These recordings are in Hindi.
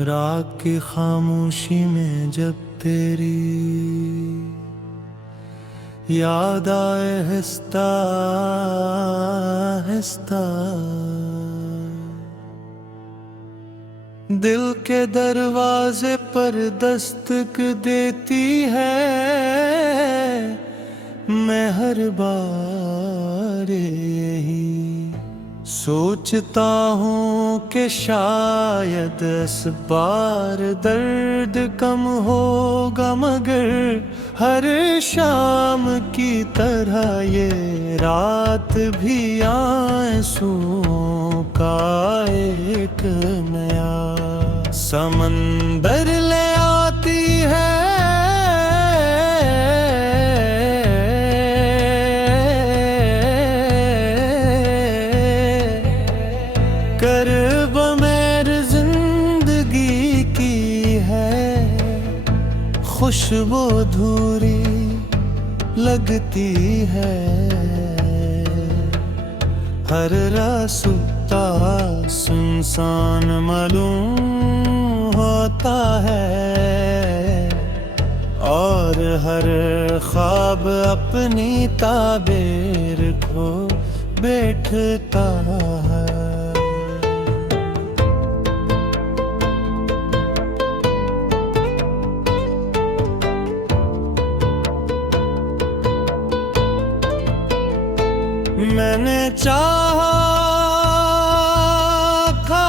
रात की खामोशी में जब तेरी याद आए हंसता हंसता, दिल के दरवाजे पर दस्तक देती है। मैं हर बार यही सोचता हूँ कि शायद इस बार दर्द कम होगा, मगर हर शाम की तरह ये रात भी आंसुओं का एक नया समंदर ले आती है। कर्ब मेरी जिंदगी की है, खुशबू अधूरी लगती है। हर रास्ता सुनसान मालूम होता है, और हर ख्वाब अपनी ताबीर खो बैठता है। मैंने चाहा था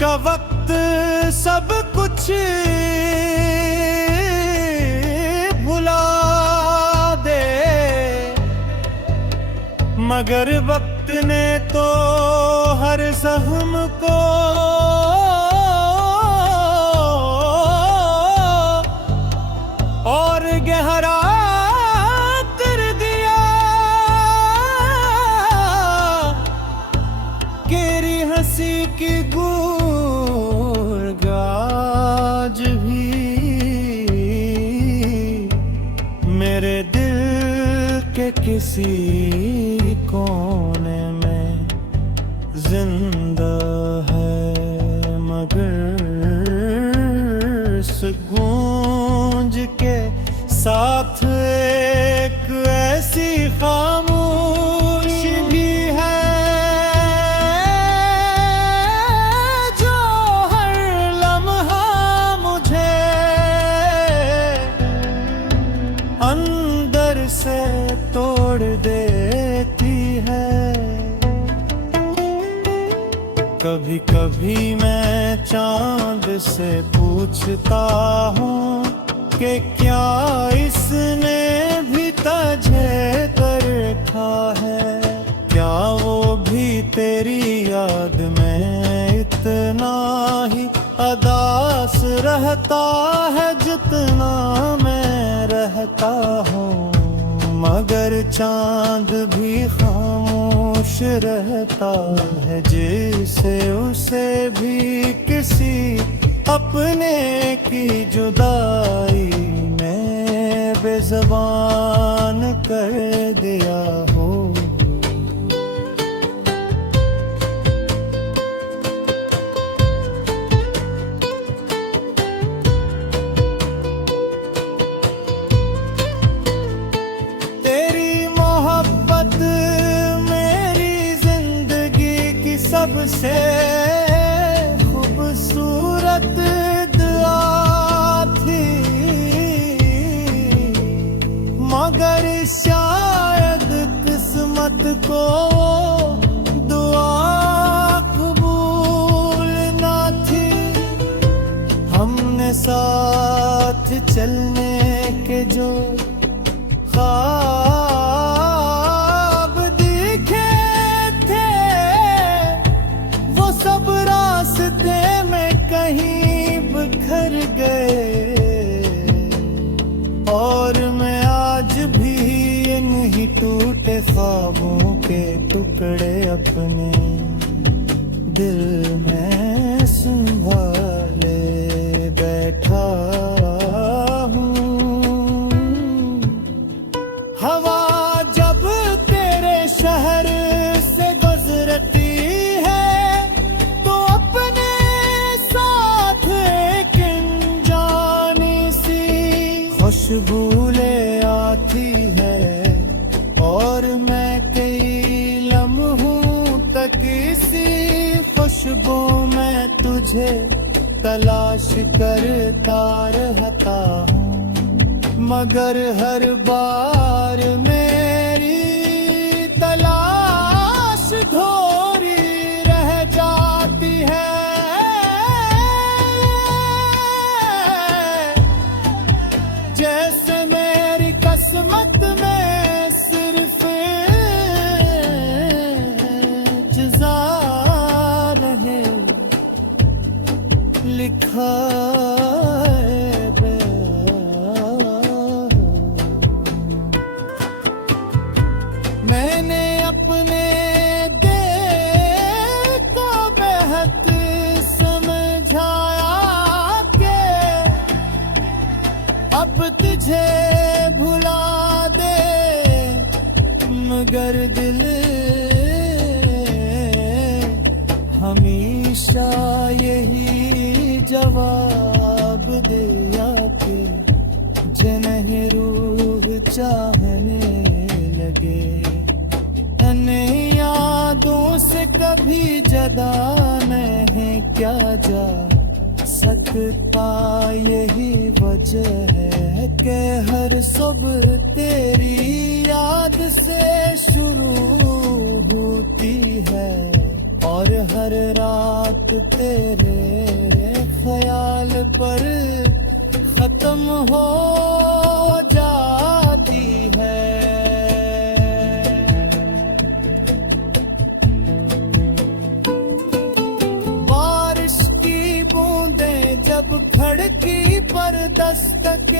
का वक्त सब कुछ भुला दे, मगर वक्त ने तो हर जख्म को और गहरा हंसी की गूंज आज भी मेरे दिल के किसी कोने में जिंदा है, मगर इस गूंज के साथ एक ऐसी खामोशी भी है अंदर से तोड़ देती है। कभी कभी मैं चांद से पूछता हूँ कि क्या इसने भी तुझे कर रखा है, क्या वो भी तेरी याद में इतना ही अदास रहता है जितना मैं रहता हूँ, मगर चांद भी खामोश रहता है, जिसे उसे भी किसी अपने की जुदाई ने बेज़बान कर दिया हो। सबसे खूबसूरत दुआ थी, मगर शायद किस्मत को दुआ कबूल ना थी। हमने साथ चलने के जो सब रास्ते में कहीं बिखर गए, और मैं आज भी इन्हीं टूटे ख्वाबों के टुकड़े अपने दिल में संभाले बैठा हूँ। हवा जब तेरे शहर से गुजरती है तो अपने साथ एक अनजानी सी खुशबू ले आती है, और मैं कई लम्हों तक इसी खुशबू में तुझे तलाश करता रहता हूँ। मगर हर बार मेरी तलाश धोरी रह जाती है। जैसे मेरी किस्मत में सिर्फ जज़ा रहे लिखा है बयां। मैंने अपने दिल को बेहद समझाया के अब तुझे भुला दे, मगर दिल हमेशा यही जवाब दिया कि जिन्हें रूह चाहने लगे इन यादों से कभी जदा नहीं क्या जा सकता। यही वजह है कि हर सुबह तेरी याद से शुरू होती है, और हर रात तेरे ख्याल पर खत्म हो जाती है। बारिश की बूंदें जब खिड़की पर दस्तक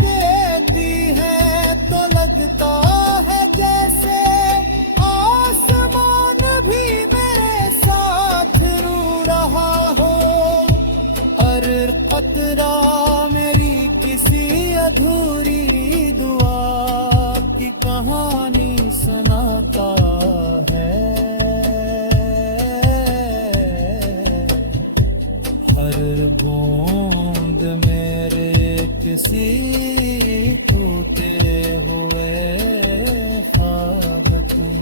देती है तो लगता है जैसे आसमान भी मेरे साथ रो रहा हो। हर कतरा मेरी किसी अधूरी दुआ की कहानी सुनाता है। हर बूंद मेरे किसी टूटे हुए ख्वाब की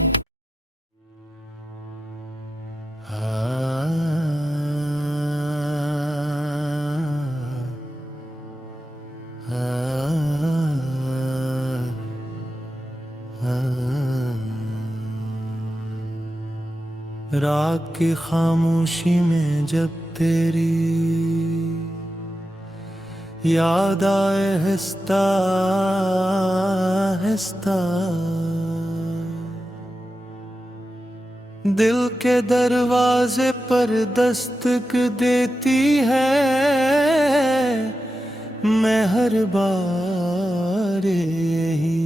रात की खामोशी में जब तेरी याद आए हंसता हंसता, दिल के दरवाजे पर दस्तक देती है। मैं हर बार यही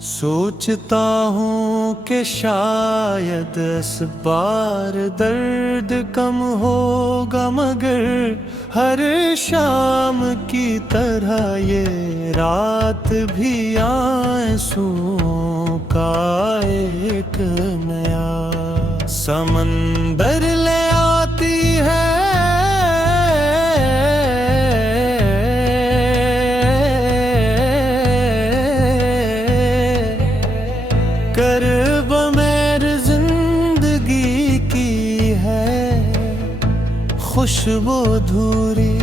सोचता हूँ कि शायद इस बार दर्द कम होगा, मगर हर शाम की तरह ये रात भी आंसुओं का एक नया समंदर ले आती है। कर्ब मेरी जिंदगी की है खुशबू अधूरी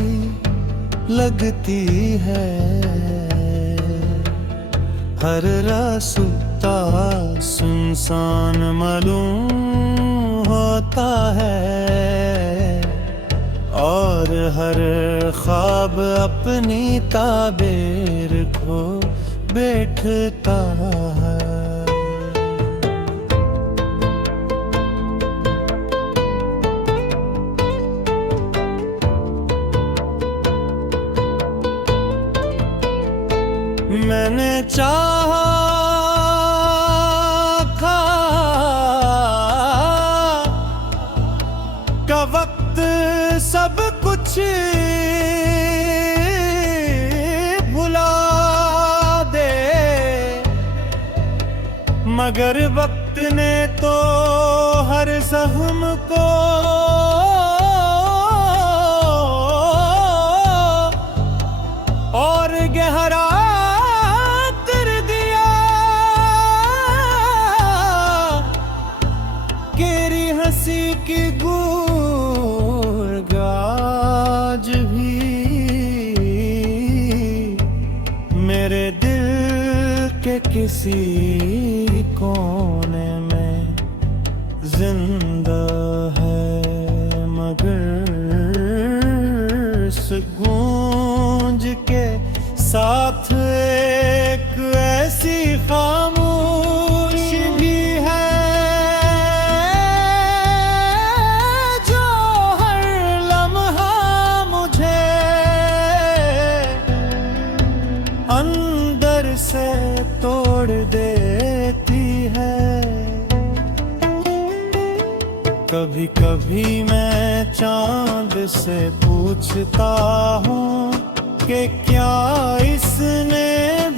लगती है। हर रास्ता सुनसान मालूम होता है, और हर ख्वाब अपनी ताबीर खो बैठता है। मैंने चाहा था भुला दे, मगर वक्त ने तो हर जख्म को और गहरा कर दिया। तेरी हंसी की गूंज आज भी मेरे दिल के किसी कोने में जिंदा है, मगर इस गूंज के साथ एक ऐसी खामोशी भी है जो हर लम्हा मुझे अंदर से तोड़ देती है। कभी कभी मैं चांद से पूछता हूँ कि क्या इसने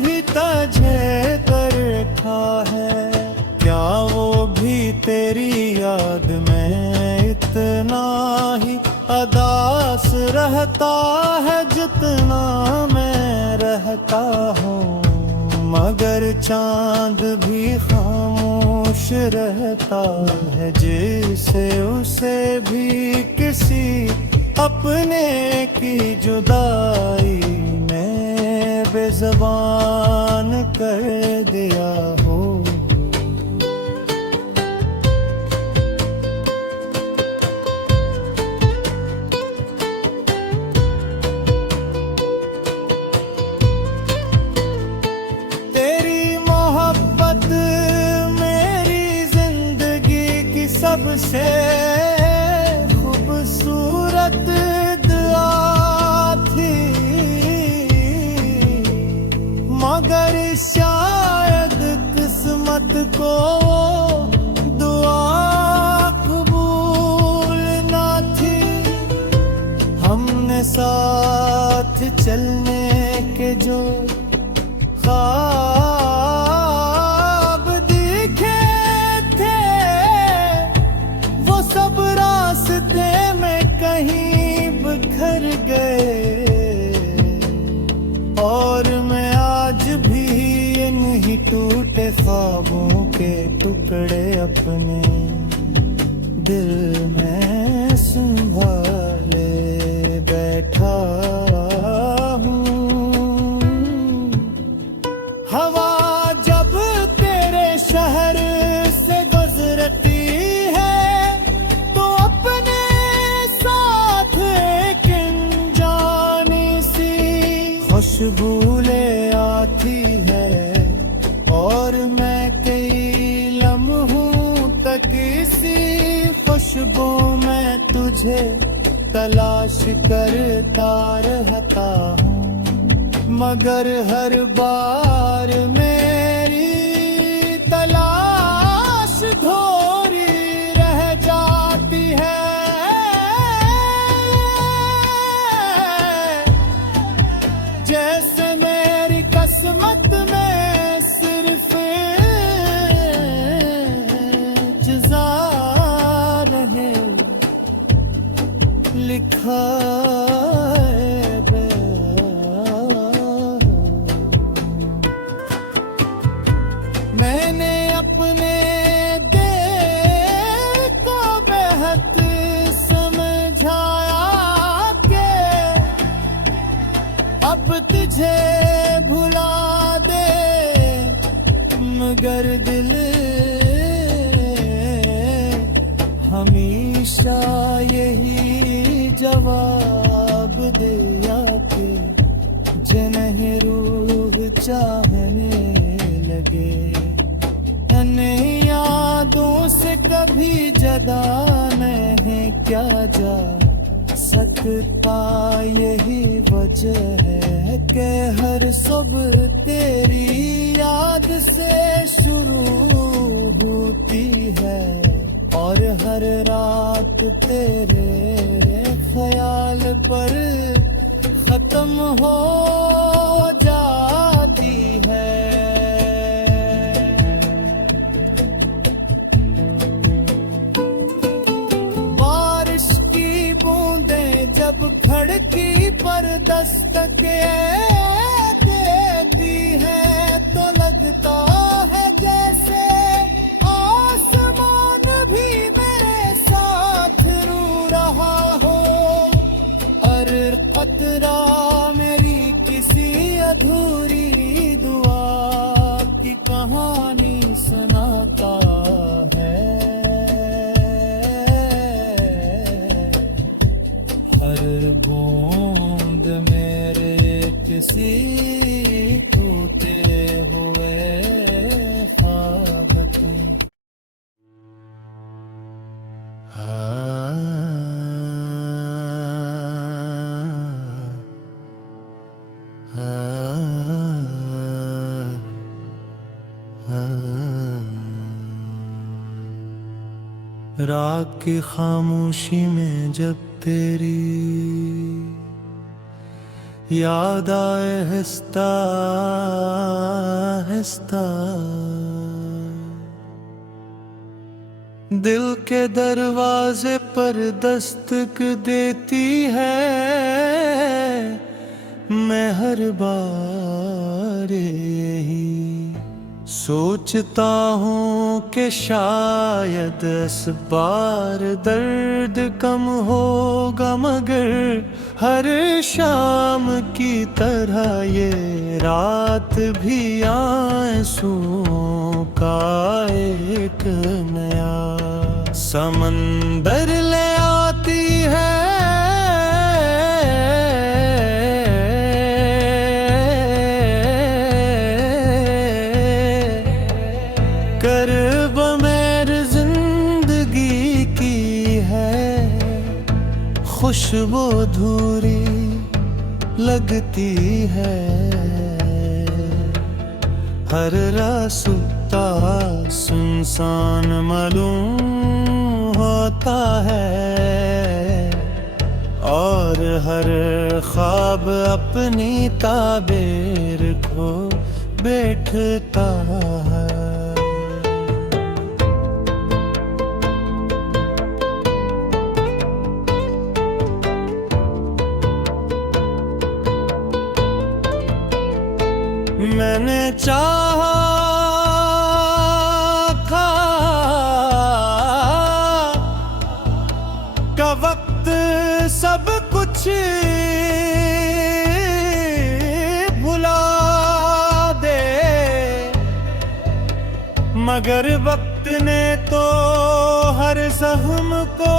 भी तुझे कर रखा है, क्या वो भी तेरी याद में इतना ही अदास रहता है जितना मैं रहता हूँ। मगर चांद भी खामोश रहता है, जिसे उसे भी किसी अपने की जुदाई ने बेज़बान कर दिया हो। तेरी मोहब्बत मेरी जिंदगी की सबसे खूबसूरत दुआ थी, मगर शायद किस्मत को दुआ कबूल ना थी। हमने साथ चलने के जो ख्वाब देखे थे, वो सब रास्ते में कहीं बिखर गए, और मैं आज भी इन्हीं टूटे ख्वाबों के टुकड़े अपने दिल में संभाले बैठा हूँ। हवा जब तेरे शहर से गुजरती है तो अपने साथ एक अनजानी सी खुशबू ले आती है, और मैं कई लम्हों तक इसी खुशबू में तुझे तलाश करता रहता हूँ। मगर हर बार मेरी तलाश धोरी रह जाती है। जैसे मेरी किस्मत में सिर्फ जज़ा रहे लिखा मैंने अपने दिल को बेहद समझाया के अब तुझे भुला दे, मगर दिल हमेशा यही जवाब दिया के जिन्हें रूह चाहने लगे, यादों से कभी जदा नहीं क्या जा सकता। यही वजह है कि हर सुबह तेरी याद से शुरू होती है, और हर रात तेरे ख्याल पर खत्म हो जाती है। बारिश की बूंदें जब खिड़की पर दस्तक देती है तो लगता है जैसे आसमान भी मेरे साथ रो रहा हो। और कतरा मेरी किसी अधूरी दुआ की कहानी सुनाता है। हर बूंद मेरे किसी टूटे हुए ख्वाब तुम। रात की खामोशी में जब तेरी याद आए हंसता हंसता, दिल के दरवाजे पर दस्तक देती है। मैं हर बार यही सोचता हूँ कि शायद इस बार दर्द कम होगा, मगर हर शाम की तरह ये रात भी आंसुओं का एक नया समंदर ले आती है। कर्ब मेरी जिंदगी की है खुशबू अधूरी लगती है। हर रास्ता सुनसान मालूम होता है और हर ख्वाब अपनी ताबीर को बैठता है। मैंने चाहा था का वक्त सब कुछ भुला दे, मगर वक्त ने तो हर जख्म को